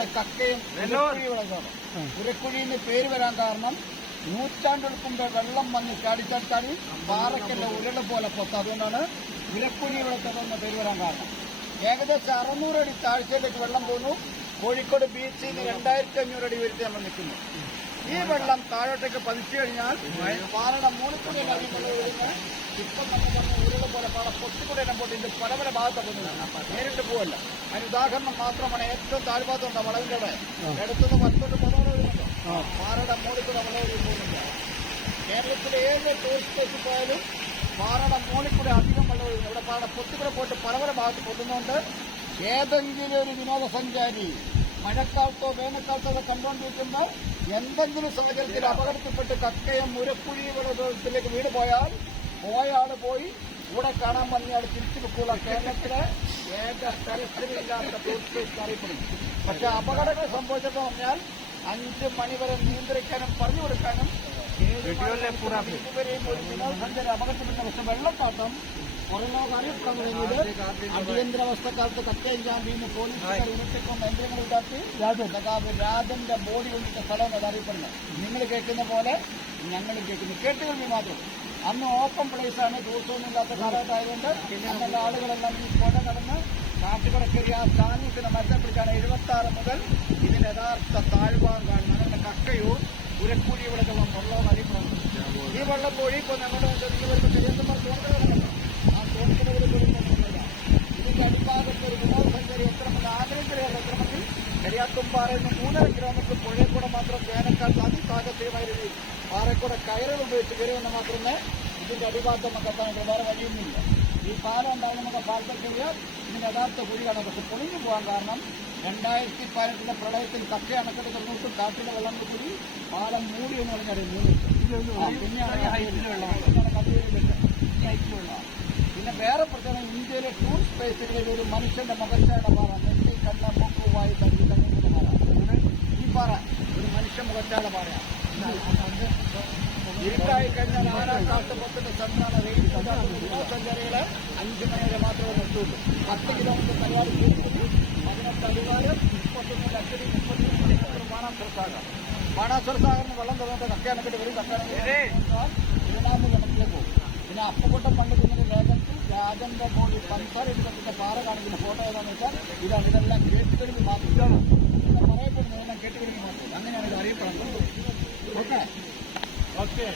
അതാണ് കക്കയും ഉരക്കുഴിയുള്ളതാണ്. ഉരക്കുഴിന്ന് പേര് വരാൻ കാരണം നൂറ്റാണ്ടുകൾക്ക് മുമ്പ് വെള്ളം വന്ന് ചാടിച്ചാൽ പാറക്കല്ല ഉരുള പോലെ പൊത്ത, അതുകൊണ്ടാണ് ഉരക്കുഴി വെള്ളത്തതെന്ന് പേര് വരാൻ കാരണം. ഏകദേശം 600 അടി താഴ്ചയിലേക്ക് വെള്ളം പോകുന്നു. കോഴിക്കോട് ബീച്ചിൽ നിന്ന് 2500 അടി ഉയരത്തിൽ നമ്മൾ നിൽക്കുന്നു. ഈ വെള്ളം താഴോട്ടേക്ക് പതിച്ചു കഴിഞ്ഞാൽ പാറയുടെ മൂലക്കൂടി വെള്ളം ഒഴുകുന്ന ഇപ്പം നമ്മൾ പറഞ്ഞ ഉരുള പോലെ പാറ പൊട്ടിക്കൂടെ തന്നെ പോയിട്ട് ഇത് പല പല ഭാഗത്തൊക്കെ നേരിട്ട് പോവല്ല. അതിന് ഉദാഹരണം മാത്രമാണ് ഏറ്റവും താഴ്ഭാഗത്തുണ്ടോ വളവിന്റെ അടുത്തുനിന്ന് 10 വരുന്നുണ്ടോ പാറയുടെ മൂലക്കൂടെ വെള്ളം ഒഴുകി പോകുന്നില്ല. കേരളത്തിലെ ഏത് ടൂറിസ്റ്റ് പ്ലേസിൽ പോയാലും പാറയുടെ മൂലക്കൂടെ അധികം വെള്ളം ഒഴുകുന്നു. ഇവിടെ പാറയുടെ പൊട്ടിക്കൂടെ പോയിട്ട് പല പല ഭാഗത്ത് പൊട്ടുന്നതുകൊണ്ട് ഏതെങ്കിലും ഒരു വിനോദസഞ്ചാരി മഴക്കാലത്തോ വേനൽക്കാലത്തോ കണ്ടുകൊണ്ടിരിക്കുമ്പോൾ എന്തെങ്കിലും സാഹചര്യത്തിൽ അപകടത്തിൽപ്പെട്ട് കക്കയും മുരക്കുഴി വെള്ളത്തിലേക്ക് വീട് പോയാൽ ആള് പോയി കൂടെ കാണാൻ വന്നയാൾ തിരിച്ചു വെക്കുക. കേരളത്തിലെ ഏക സ്ഥലത്തിലില്ലാത്ത ടൂറിസ്റ്റ് പ്ലേസ് അറിയപ്പെടുന്നു. പക്ഷെ അപകടങ്ങൾ സംഭവിച്ചപ്പോൾ പറഞ്ഞാൽ 5 മണി വരെ നിയന്ത്രിക്കാനും പറഞ്ഞു കൊടുക്കാനും ഇതുവരെയും ഒരു വിനോദസഞ്ചാരി അപകടത്തിൽപ്പെട്ട. പക്ഷെ വെള്ളപ്പാട്ടം പുറലോകം അറിയപ്പെടുന്നത് അടിയന്തരാവസ്ഥക്കാലത്ത് കക്കയും ചാമ്പിന്ന് പോലീസുകാർ ഉരുട്ടിക്കൊണ്ട് യന്ത്രങ്ങൾ ഉണ്ടാക്കി രാജന്റെ ബോഡി കൊണ്ടിട്ട സ്ഥലം അത് അറിയപ്പെടുന്നത്. നിങ്ങൾ കേൾക്കുന്ന പോലെ ഞങ്ങളും കേൾക്കുന്നു, കേട്ടുകേൾവി മാത്രം. അന്ന് ഓപ്പൺ പ്ലേസാണ്, ടൂറിസമൊന്നുമില്ലാത്ത കാലഘട്ടമായതുകൊണ്ട് അന്നുള്ള ആളുകളെല്ലാം ഈ പുഴ കടന്ന് കാട്ടുകടക്കേറി ആ സ്ഥാനത്തിന് മരത്തെ പിടിച്ചാണ് 76 മുതൽ ഇതിന്റെ യഥാർത്ഥ താഴ്ഭാഗം കാണുന്നത്. അങ്ങനെ കക്കയോ ഉരക്കൂടി ഇവിടെ വെള്ളം അറിയപ്പെടുന്നു. ഈ വെള്ളം പോയി ഇപ്പോൾ ഞങ്ങളുടെ ചെറിയന്മാർ തോന്നുന്നത് ആ തോന്നുന്നതിൽ ഇതിന്റെ അടിഭാഗത്ത് ഒരു വിനോദസഞ്ചാരി എത്തണമെന്ന് ആഗ്രഹിക്കുകയാണ്. എത്തണമെങ്കിൽ കരിയാത്തുംപാറയിൽ നിന്ന് 3.5 കിലോമീറ്റർ പുഴയിൽ കൂടെ മാത്രം വേനൽക്കാലത്ത് അതിസാഹസികമായ രീതിയിൽ പാറക്കൂടെ കയറുകൾ ഉപയോഗിച്ച് കയറുമെന്ന് മാത്രമേ ഇതിന്റെ അടിഭാഗത്ത് നമുക്ക് എത്താനായിട്ട് വേറെ വഴിയൊന്നുമില്ല. ഈ പാലം ഉണ്ടാകുന്ന നമുക്ക് പാലത്തിൽ കയറിയാൽ ഇതിന്റെ യഥാർത്ഥ കുഴിയാണ്. പക്ഷെ പൊളിഞ്ഞു പോകാൻ കാരണം 2018 പ്രളയത്തിൽ കക്ക അണക്കെട്ട് തുറന്നിട്ടും കാറ്റിലെ വെള്ളം കൂടി പാലം മൂടി എന്ന് പറഞ്ഞാൽ പിന്നെ വേറെ പ്രത്യേകം ഇന്ത്യയിലെ ടൂറിസ്റ്റ് പ്ലേസുകളിൽ ഒരു മനുഷ്യന്റെ മുഖച്ചായുടെ പാറ നെറ്റി കണ്ണ മൂക്കുവായി തന്നിക്കുന്ന പാറ. ഈ പാറ ഒരു മനുഷ്യ മുഖച്ചായുടെ പാറയാണ്. ഇരുട്ടായി കഴിഞ്ഞാൽ ആരാക്കാലത്ത് പൊത്തിന്റെ സംസ്ഥാന വിനോദസഞ്ചാരികളെ 5 മണി വരെ മാത്രമേ നിർത്തുള്ളൂ. 10 കിലോമീറ്റർ പരിപാടി 18 അടിവാരം 31 ലക്ഷത്തി 33 മണിക്കൂർ ബാണാസുര സാഗർ. ബാണാസുര സാഗറിന് വെള്ളം തുറന്നിട്ട് കക്കയാണെങ്കിട്ട് വരും. കക്കയാണെങ്കിൽ പോകും. പിന്നെ അപ്പുകൊട്ടം പണ്ടിക്കുന്ന ലേഖനത്തിൽ രാജന്റെ മോളിൽ സംസാര എടുക്കുന്ന പാറ കാണിക്കുന്ന ഫോട്ടോ ഏതാണെന്ന് വെച്ചാൽ ഇതാണ്. ഇതെല്ലാം കേട്ടുകളിൽ മാത്രമാണ് പറയപ്പെടുന്നതെല്ലാം കേട്ടുകളിൽ മാത്രമല്ല. അങ്ങനെയാണ് ഇത് അറിയപ്പെടുന്നത്. ഓക്കെ.